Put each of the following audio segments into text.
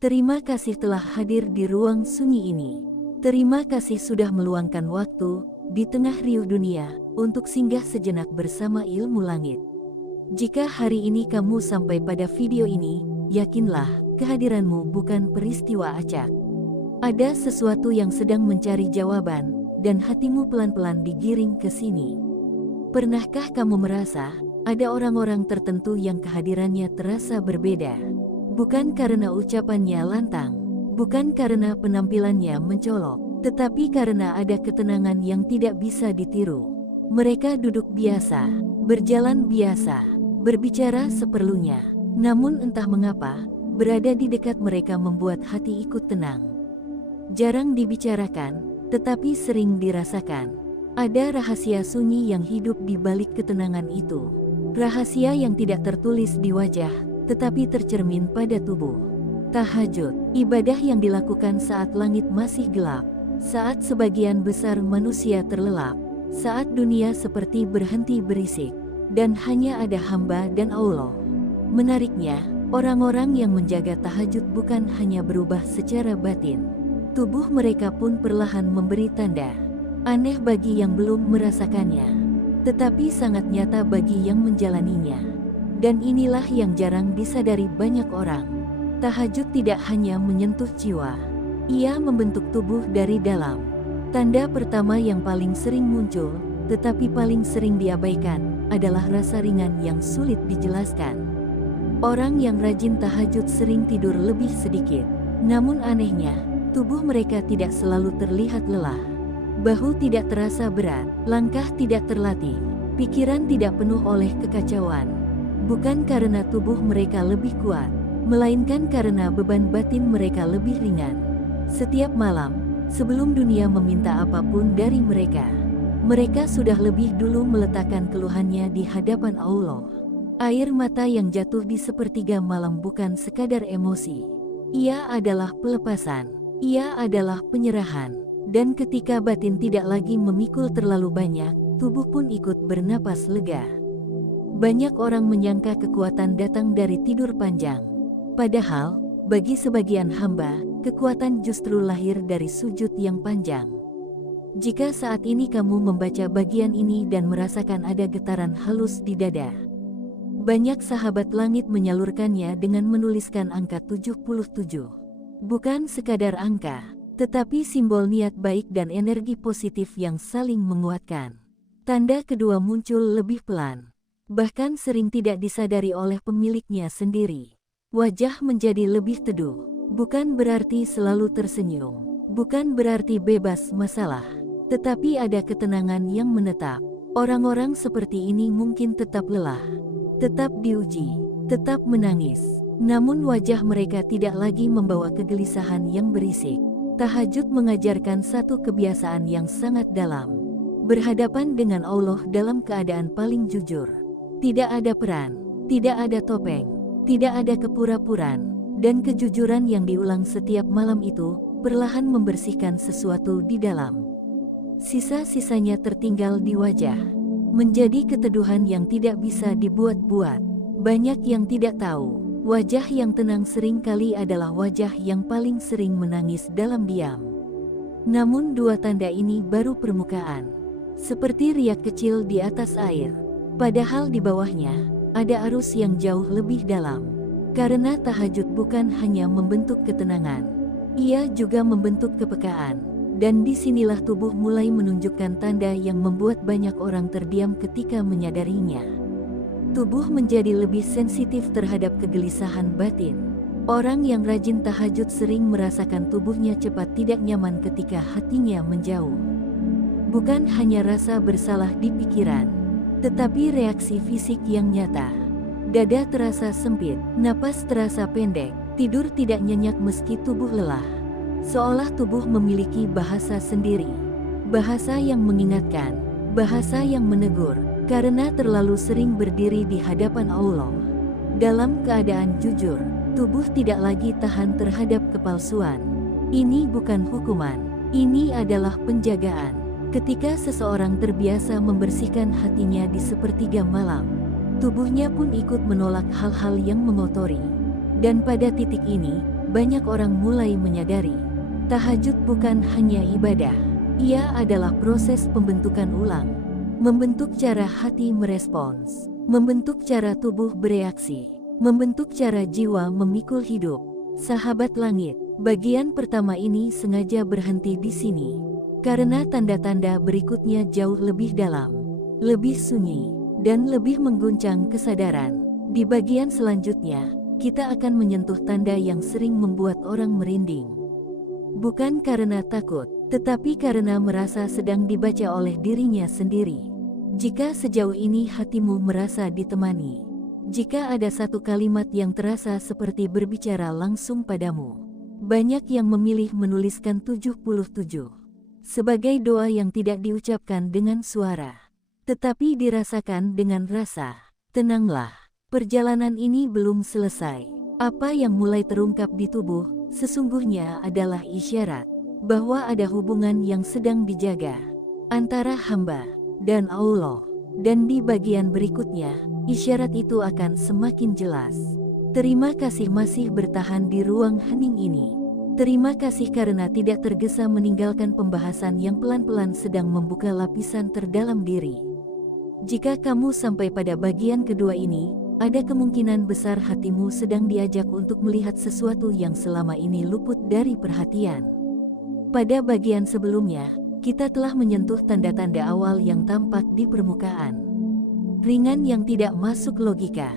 Terima kasih telah hadir di ruang sunyi ini. Terima kasih sudah meluangkan waktu di tengah riuh dunia untuk singgah sejenak bersama ilmu langit. Jika hari ini kamu sampai pada video ini, yakinlah kehadiranmu bukan peristiwa acak. Ada sesuatu yang sedang mencari jawaban, dan hatimu pelan-pelan digiring ke sini. Pernahkah kamu merasa ada orang-orang tertentu yang kehadirannya terasa berbeda? Bukan karena ucapannya lantang, bukan karena penampilannya mencolok, tetapi karena ada ketenangan yang tidak bisa ditiru. Mereka duduk biasa, berjalan biasa, berbicara seperlunya. Namun entah mengapa, berada di dekat mereka membuat hati ikut tenang. Jarang dibicarakan, tetapi sering dirasakan. Ada rahasia sunyi yang hidup di balik ketenangan itu. Rahasia yang tidak tertulis di wajah, tetapi tercermin pada tubuh. Tahajud, ibadah yang dilakukan saat langit masih gelap, saat sebagian besar manusia terlelap, saat dunia seperti berhenti berisik, dan hanya ada hamba dan Allah. Menariknya, orang-orang yang menjaga tahajud bukan hanya berubah secara batin. Tubuh mereka pun perlahan memberi tanda. Aneh bagi yang belum merasakannya, tetapi sangat nyata bagi yang menjalaninya. Dan inilah yang jarang disadari banyak orang. Tahajud tidak hanya menyentuh jiwa, ia membentuk tubuh dari dalam. Tanda pertama yang paling sering muncul, tetapi paling sering diabaikan, adalah rasa ringan yang sulit dijelaskan. Orang yang rajin tahajud sering tidur lebih sedikit, namun anehnya, tubuh mereka tidak selalu terlihat lelah. Bahu tidak terasa berat, langkah tidak terlatih, pikiran tidak penuh oleh kekacauan. Bukan karena tubuh mereka lebih kuat, melainkan karena beban batin mereka lebih ringan. Setiap malam, sebelum dunia meminta apapun dari mereka, mereka sudah lebih dulu meletakkan keluhannya di hadapan Allah. Air mata yang jatuh di sepertiga malam bukan sekadar emosi. Ia adalah pelepasan. Ia adalah penyerahan, dan ketika batin tidak lagi memikul terlalu banyak, tubuh pun ikut bernapas lega. Banyak orang menyangka kekuatan datang dari tidur panjang. Padahal, bagi sebagian hamba, kekuatan justru lahir dari sujud yang panjang. Jika saat ini kamu membaca bagian ini dan merasakan ada getaran halus di dada, banyak sahabat langit menyalurkannya dengan menuliskan angka 77. Bukan sekadar angka, tetapi simbol niat baik dan energi positif yang saling menguatkan. Tanda kedua muncul lebih pelan, bahkan sering tidak disadari oleh pemiliknya sendiri. Wajah menjadi lebih teduh, bukan berarti selalu tersenyum, bukan berarti bebas masalah, tetapi ada ketenangan yang menetap. Orang-orang seperti ini mungkin tetap lelah, tetap diuji, tetap menangis. Namun wajah mereka tidak lagi membawa kegelisahan yang berisik. Tahajud mengajarkan satu kebiasaan yang sangat dalam. Berhadapan dengan Allah dalam keadaan paling jujur. Tidak ada peran, tidak ada topeng, tidak ada kepura-puraan, dan kejujuran yang diulang setiap malam itu perlahan membersihkan sesuatu di dalam. Sisa-sisanya tertinggal di wajah, menjadi keteduhan yang tidak bisa dibuat-buat. Banyak yang tidak tahu, wajah yang tenang seringkali adalah wajah yang paling sering menangis dalam diam. Namun dua tanda ini baru permukaan, seperti riak kecil di atas air. Padahal di bawahnya, ada arus yang jauh lebih dalam. Karena tahajud bukan hanya membentuk ketenangan, ia juga membentuk kepekaan. Dan disinilah tubuh mulai menunjukkan tanda yang membuat banyak orang terdiam ketika menyadarinya. Tubuh menjadi lebih sensitif terhadap kegelisahan batin. Orang yang rajin tahajud sering merasakan tubuhnya cepat tidak nyaman ketika hatinya menjauh. Bukan hanya rasa bersalah di pikiran, tetapi reaksi fisik yang nyata. Dada terasa sempit, napas terasa pendek, tidur tidak nyenyak meski tubuh lelah. Seolah tubuh memiliki bahasa sendiri. Bahasa yang mengingatkan, bahasa yang menegur, karena terlalu sering berdiri di hadapan Allah. Dalam keadaan jujur, tubuh tidak lagi tahan terhadap kepalsuan. Ini bukan hukuman, ini adalah penjagaan. Ketika seseorang terbiasa membersihkan hatinya di sepertiga malam, tubuhnya pun ikut menolak hal-hal yang mengotori. Dan pada titik ini, banyak orang mulai menyadari, tahajud bukan hanya ibadah. Ia adalah proses pembentukan ulang. Membentuk cara hati merespons, membentuk cara tubuh bereaksi, membentuk cara jiwa memikul hidup. Sahabat langit, bagian pertama ini sengaja berhenti di sini, karena tanda-tanda berikutnya jauh lebih dalam, lebih sunyi, dan lebih mengguncang kesadaran. Di bagian selanjutnya, kita akan menyentuh tanda yang sering membuat orang merinding. Bukan karena takut, tetapi karena merasa sedang dibaca oleh dirinya sendiri. Jika sejauh ini hatimu merasa ditemani, jika ada satu kalimat yang terasa seperti berbicara langsung padamu, banyak yang memilih menuliskan 77 sebagai doa yang tidak diucapkan dengan suara, tetapi dirasakan dengan rasa. Tenanglah. Perjalanan ini belum selesai. Apa yang mulai terungkap di tubuh sesungguhnya adalah isyarat bahwa ada hubungan yang sedang dijaga antara hamba dan Allah. Dan di bagian berikutnya, isyarat itu akan semakin jelas. Terima kasih masih bertahan di ruang hening ini. Terima kasih karena tidak tergesa meninggalkan pembahasan yang pelan-pelan sedang membuka lapisan terdalam diri. Jika kamu sampai pada bagian kedua ini, ada kemungkinan besar hatimu sedang diajak untuk melihat sesuatu yang selama ini luput dari perhatian. Pada bagian sebelumnya, kita telah menyentuh tanda-tanda awal yang tampak di permukaan. Ringan yang tidak masuk logika,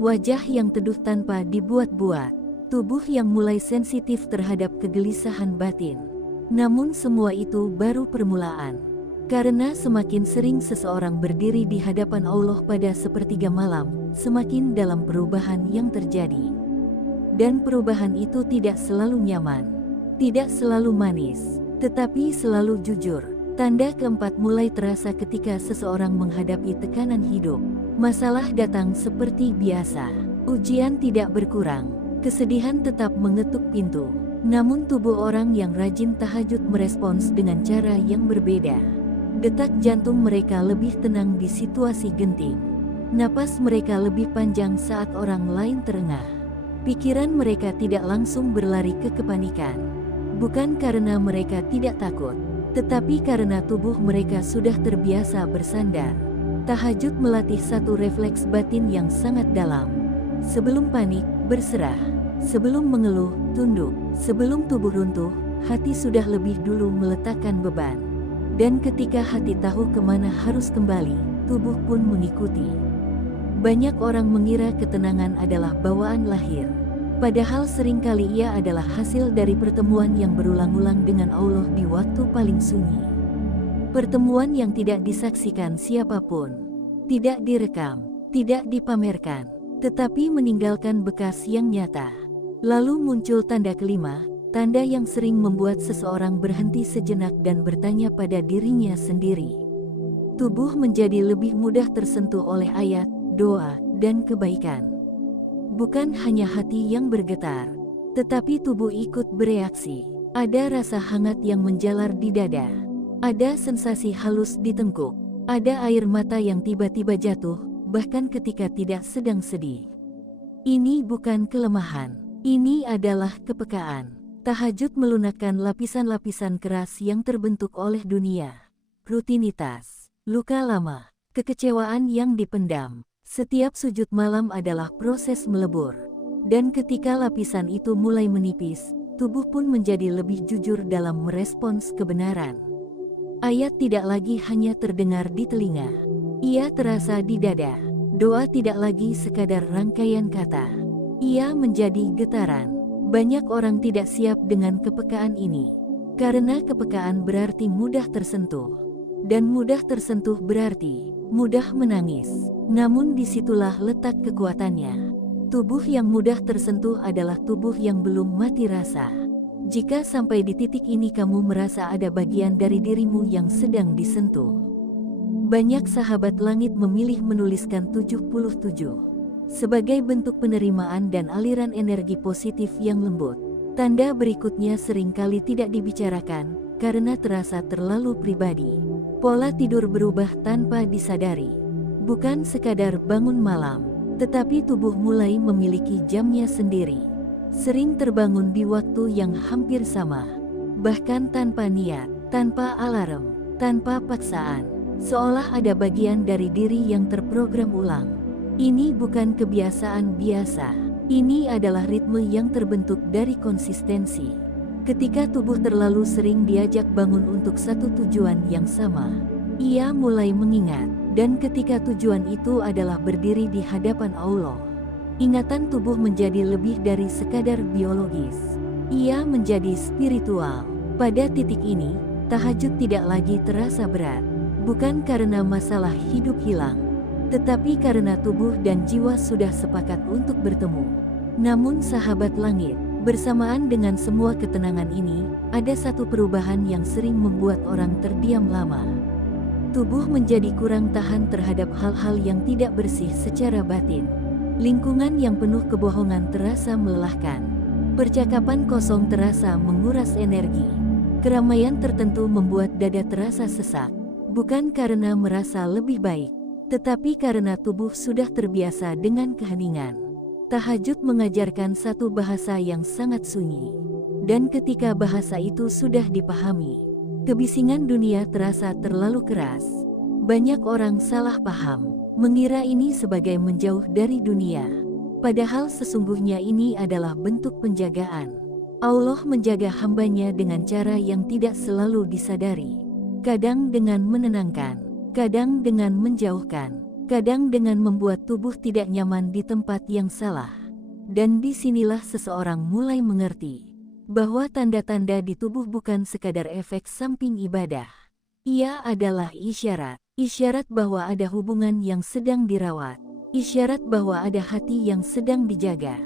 wajah yang teduh tanpa dibuat-buat, tubuh yang mulai sensitif terhadap kegelisahan batin. Namun semua itu baru permulaan. Karena semakin sering seseorang berdiri di hadapan Allah pada sepertiga malam, semakin dalam perubahan yang terjadi. Dan perubahan itu tidak selalu nyaman, tidak selalu manis, tetapi selalu jujur. Tanda keempat mulai terasa ketika seseorang menghadapi tekanan hidup. Masalah datang seperti biasa, ujian tidak berkurang, kesedihan tetap mengetuk pintu. Namun tubuh orang yang rajin tahajud merespons dengan cara yang berbeda. Detak jantung mereka lebih tenang di situasi genting. Napas mereka lebih panjang saat orang lain terengah. Pikiran mereka tidak langsung berlari ke kepanikan. Bukan karena mereka tidak takut, tetapi karena tubuh mereka sudah terbiasa bersandar. Tahajud melatih satu refleks batin yang sangat dalam. Sebelum panik, berserah. Sebelum mengeluh, tunduk. Sebelum tubuh runtuh, hati sudah lebih dulu meletakkan beban. Dan ketika hati tahu kemana harus kembali, tubuh pun mengikuti. Banyak orang mengira ketenangan adalah bawaan lahir. Padahal seringkali ia adalah hasil dari pertemuan yang berulang-ulang dengan Allah di waktu paling sunyi. Pertemuan yang tidak disaksikan siapapun, tidak direkam, tidak dipamerkan, tetapi meninggalkan bekas yang nyata. Lalu muncul tanda kelima, tanda yang sering membuat seseorang berhenti sejenak dan bertanya pada dirinya sendiri. Tubuh menjadi lebih mudah tersentuh oleh ayat, doa, dan kebaikan. Bukan hanya hati yang bergetar, tetapi tubuh ikut bereaksi. Ada rasa hangat yang menjalar di dada. Ada sensasi halus di tengkuk. Ada air mata yang tiba-tiba jatuh, bahkan ketika tidak sedang sedih. Ini bukan kelemahan, ini adalah kepekaan. Tahajud melunakkan lapisan-lapisan keras yang terbentuk oleh dunia, rutinitas, luka lama, kekecewaan yang dipendam. Setiap sujud malam adalah proses melebur. Dan ketika lapisan itu mulai menipis, tubuh pun menjadi lebih jujur dalam merespons kebenaran. Ayat tidak lagi hanya terdengar di telinga. Ia terasa di dada. Doa tidak lagi sekadar rangkaian kata. Ia menjadi getaran. Banyak orang tidak siap dengan kepekaan ini. Karena kepekaan berarti mudah tersentuh. Dan mudah tersentuh berarti mudah menangis. Namun disitulah letak kekuatannya. Tubuh yang mudah tersentuh adalah tubuh yang belum mati rasa. Jika sampai di titik ini kamu merasa ada bagian dari dirimu yang sedang disentuh. Banyak sahabat langit memilih menuliskan 77. Sebagai bentuk penerimaan dan aliran energi positif yang lembut. Tanda berikutnya seringkali tidak dibicarakan, karena terasa terlalu pribadi. Pola tidur berubah tanpa disadari. Bukan sekadar bangun malam, tetapi tubuh mulai memiliki jamnya sendiri. sering terbangun di waktu yang hampir sama, bahkan tanpa niat, tanpa alarm, tanpa paksaan, seolah ada bagian dari diri yang terprogram ulang. Ini bukan kebiasaan biasa, ini adalah ritme yang terbentuk dari konsistensi. Ketika tubuh terlalu sering diajak bangun untuk satu tujuan yang sama, ia mulai mengingat, dan ketika tujuan itu adalah berdiri di hadapan Allah, ingatan tubuh menjadi lebih dari sekadar biologis. Ia menjadi spiritual. Pada titik ini, tahajud tidak lagi terasa berat, bukan karena masalah hidup hilang, tetapi karena tubuh dan jiwa sudah sepakat untuk bertemu. Namun sahabat langit, bersamaan dengan semua ketenangan ini, ada satu perubahan yang sering membuat orang terdiam lama. Tubuh menjadi kurang tahan terhadap hal-hal yang tidak bersih secara batin. Lingkungan yang penuh kebohongan terasa melelahkan. Percakapan kosong terasa menguras energi. Keramaian tertentu membuat dada terasa sesak, bukan karena merasa lebih baik, tetapi karena tubuh sudah terbiasa dengan keheningan. Tahajud mengajarkan satu bahasa yang sangat sunyi, dan ketika bahasa itu sudah dipahami, kebisingan dunia terasa terlalu keras. Banyak orang salah paham, mengira ini sebagai menjauh dari dunia, padahal sesungguhnya ini adalah bentuk penjagaan. Allah menjaga hambanya dengan cara yang tidak selalu disadari, kadang dengan menenangkan, kadang dengan menjauhkan, kadang dengan membuat tubuh tidak nyaman di tempat yang salah. Dan disinilah seseorang mulai mengerti bahwa tanda-tanda di tubuh bukan sekadar efek samping ibadah. Ia adalah isyarat bahwa ada hubungan yang sedang dirawat, isyarat bahwa ada hati yang sedang dijaga.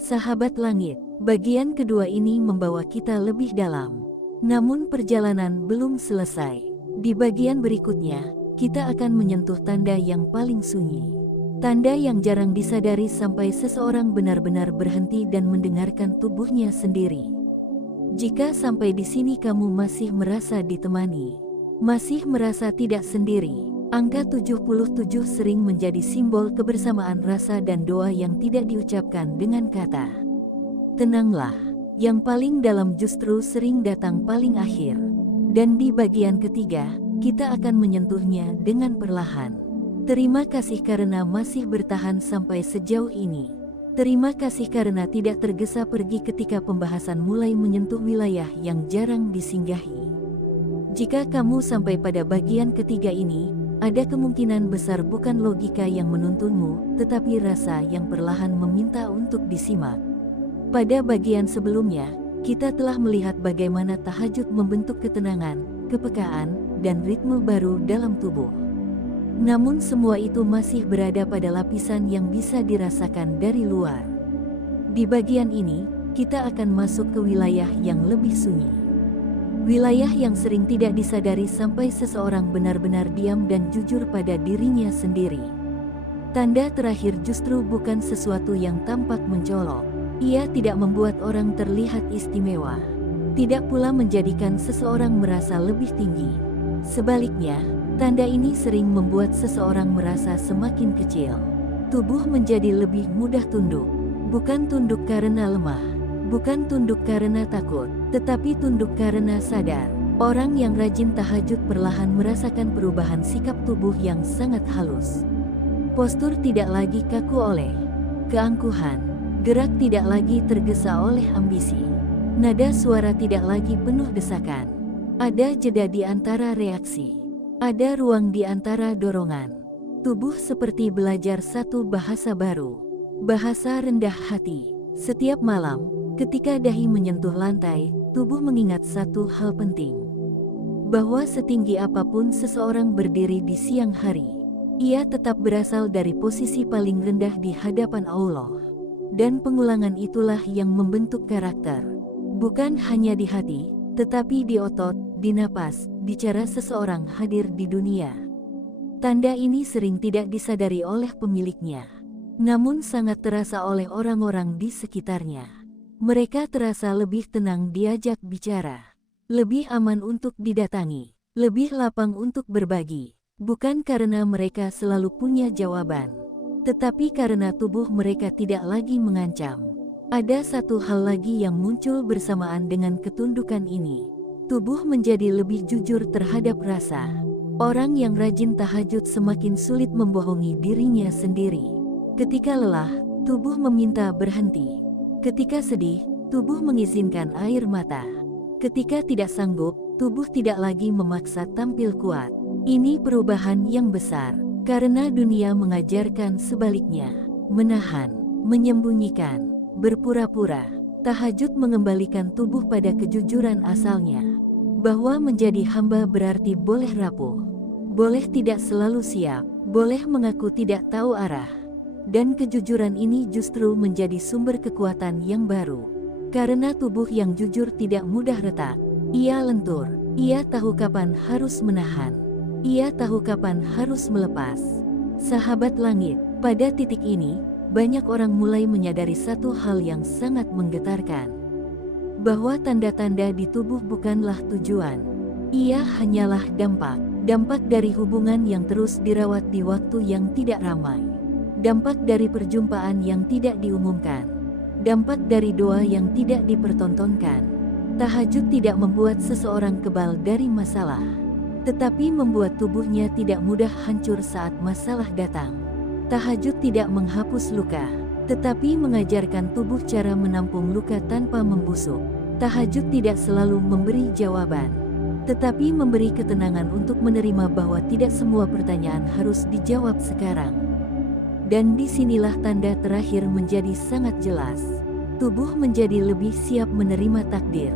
Sahabat langit, bagian kedua ini membawa kita lebih dalam. Namun perjalanan belum selesai. Di bagian berikutnya, kita akan menyentuh tanda yang paling sunyi. Tanda yang jarang disadari sampai seseorang benar-benar berhenti dan mendengarkan tubuhnya sendiri. Jika sampai di sini kamu masih merasa ditemani, masih merasa tidak sendiri, angka 77 sering menjadi simbol kebersamaan rasa dan doa yang tidak diucapkan dengan kata. Tenanglah, yang paling dalam justru sering datang paling akhir. Dan di bagian ketiga, kita akan menyentuhnya dengan perlahan. Terima kasih karena masih bertahan sampai sejauh ini. Terima kasih karena tidak tergesa pergi ketika pembahasan mulai menyentuh wilayah yang jarang disinggahi. Jika kamu sampai pada bagian ketiga ini, ada kemungkinan besar bukan logika yang menuntunmu, tetapi rasa yang perlahan meminta untuk disimak. Pada bagian sebelumnya, kita telah melihat bagaimana tahajud membentuk ketenangan, kepekaan, dan ritme baru dalam tubuh. Namun semua itu masih berada pada lapisan yang bisa dirasakan dari luar. Di bagian ini, kita akan masuk ke wilayah yang lebih sunyi. Wilayah yang sering tidak disadari sampai seseorang benar-benar diam dan jujur pada dirinya sendiri. Tanda terakhir justru bukan sesuatu yang tampak mencolok. Ia tidak membuat orang terlihat istimewa. Tidak pula menjadikan seseorang merasa lebih tinggi. Sebaliknya, tanda ini sering membuat seseorang merasa semakin kecil. Tubuh menjadi lebih mudah tunduk. Bukan tunduk karena lemah, bukan tunduk karena takut, tetapi tunduk karena sadar. Orang yang rajin tahajud perlahan merasakan perubahan sikap tubuh yang sangat halus. Postur tidak lagi kaku oleh keangkuhan. Gerak tidak lagi tergesa oleh ambisi. Nada suara tidak lagi penuh desakan. Ada jeda di antara reaksi. Ada ruang di antara dorongan. Tubuh seperti belajar satu bahasa baru. Bahasa rendah hati. Setiap malam, ketika dahi menyentuh lantai, tubuh mengingat satu hal penting. Bahwa setinggi apapun seseorang berdiri di siang hari, ia tetap berasal dari posisi paling rendah di hadapan Allah. Dan pengulangan itulah yang membentuk karakter. Bukan hanya di hati, tetapi di otot, di napas, di cara seseorang hadir di dunia. Tanda ini sering tidak disadari oleh pemiliknya, namun sangat terasa oleh orang-orang di sekitarnya. Mereka terasa lebih tenang diajak bicara, lebih aman untuk didatangi, lebih lapang untuk berbagi. Bukan karena mereka selalu punya jawaban, tetapi karena tubuh mereka tidak lagi mengancam. Ada satu hal lagi yang muncul bersamaan dengan ketundukan ini. Tubuh menjadi lebih jujur terhadap rasa. Orang yang rajin tahajud semakin sulit membohongi dirinya sendiri. Ketika lelah, tubuh meminta berhenti. Ketika sedih, tubuh mengizinkan air mata. Ketika tidak sanggup, tubuh tidak lagi memaksa tampil kuat. Ini perubahan yang besar, karena dunia mengajarkan sebaliknya. Menahan, menyembunyikan, berpura-pura. Tahajud mengembalikan tubuh pada kejujuran asalnya. Bahwa menjadi hamba berarti boleh rapuh, boleh tidak selalu siap, boleh mengaku tidak tahu arah. Dan kejujuran ini justru menjadi sumber kekuatan yang baru. Karena tubuh yang jujur tidak mudah retak. Ia lentur, ia tahu kapan harus menahan, ia tahu kapan harus melepas. Sahabat langit, pada titik ini, banyak orang mulai menyadari satu hal yang sangat menggetarkan. Bahwa tanda-tanda di tubuh bukanlah tujuan. Ia hanyalah dampak dari hubungan yang terus dirawat di waktu yang tidak ramai. Dampak dari perjumpaan yang tidak diumumkan. Dampak dari doa yang tidak dipertontonkan. Tahajud tidak membuat seseorang kebal dari masalah, tetapi membuat tubuhnya tidak mudah hancur saat masalah datang. Tahajud tidak menghapus luka, tetapi mengajarkan tubuh cara menampung luka tanpa membusuk. Tahajud tidak selalu memberi jawaban, tetapi memberi ketenangan untuk menerima bahwa tidak semua pertanyaan harus dijawab sekarang. Dan disinilah tanda terakhir menjadi sangat jelas. Tubuh menjadi lebih siap menerima takdir.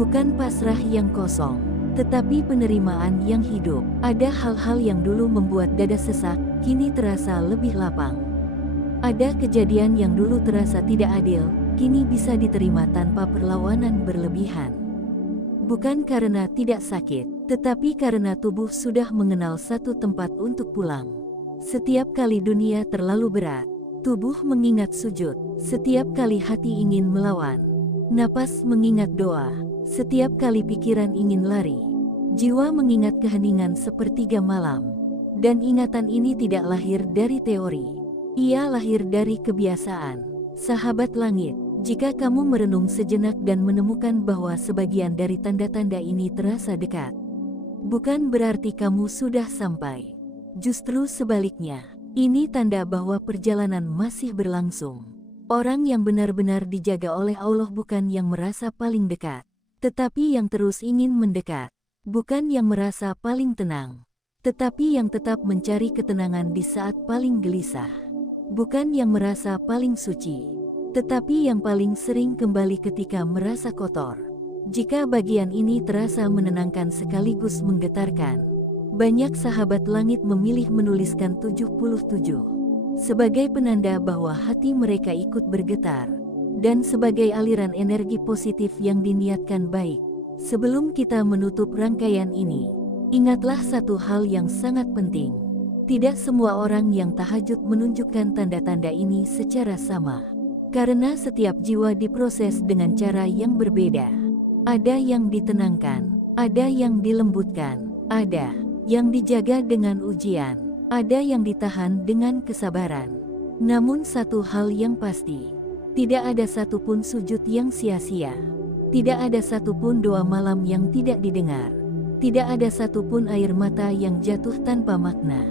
Bukan pasrah yang kosong, tetapi penerimaan yang hidup. Ada hal-hal yang dulu membuat dada sesak, kini terasa lebih lapang. Ada kejadian yang dulu terasa tidak adil, kini bisa diterima tanpa perlawanan berlebihan. Bukan karena tidak sakit, tetapi karena tubuh sudah mengenal satu tempat untuk pulang. Setiap kali dunia terlalu berat, tubuh mengingat sujud. Setiap kali hati ingin melawan, napas mengingat doa. Setiap kali pikiran ingin lari, jiwa mengingat keheningan sepertiga malam. Dan ingatan ini tidak lahir dari teori, ia lahir dari kebiasaan. Sahabat langit, jika kamu merenung sejenak dan menemukan bahwa sebagian dari tanda-tanda ini terasa dekat, bukan berarti kamu sudah sampai. Justru sebaliknya, ini tanda bahwa perjalanan masih berlangsung. Orang yang benar-benar dijaga oleh Allah bukan yang merasa paling dekat, tetapi yang terus ingin mendekat. Bukan yang merasa paling tenang, tetapi yang tetap mencari ketenangan di saat paling gelisah. Bukan yang merasa paling suci, tetapi yang paling sering kembali ketika merasa kotor. Jika bagian ini terasa menenangkan sekaligus menggetarkan, banyak sahabat langit memilih menuliskan 77 sebagai penanda bahwa hati mereka ikut bergetar, dan sebagai aliran energi positif yang diniatkan baik. Sebelum kita menutup rangkaian ini, ingatlah satu hal yang sangat penting. Tidak semua orang yang tahajud menunjukkan tanda-tanda ini secara sama. Karena setiap jiwa diproses dengan cara yang berbeda. Ada yang ditenangkan, ada yang dilembutkan, ada yang dijaga dengan ujian, ada yang ditahan dengan kesabaran. Namun satu hal yang pasti, tidak ada satupun sujud yang sia-sia. Tidak ada satupun doa malam yang tidak didengar. Tidak ada satupun air mata yang jatuh tanpa makna.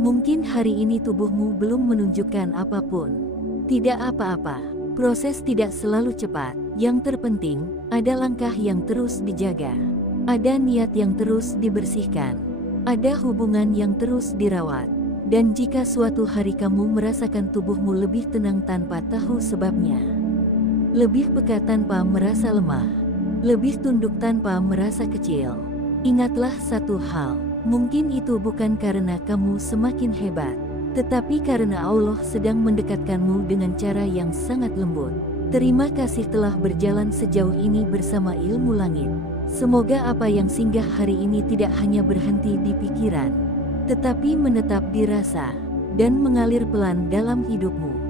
Mungkin hari ini tubuhmu belum menunjukkan apapun. Tidak apa-apa, proses tidak selalu cepat. Yang terpenting, ada langkah yang terus dijaga. Ada niat yang terus dibersihkan. Ada hubungan yang terus dirawat. Dan jika suatu hari kamu merasakan tubuhmu lebih tenang tanpa tahu sebabnya, lebih peka tanpa merasa lemah, lebih tunduk tanpa merasa kecil, ingatlah satu hal, mungkin itu bukan karena kamu semakin hebat, tetapi karena Allah sedang mendekatkanmu dengan cara yang sangat lembut. Terima kasih telah berjalan sejauh ini bersama Ilmu Langit. Semoga apa yang singgah hari ini tidak hanya berhenti di pikiran, tetapi menetap di rasa dan mengalir pelan dalam hidupmu.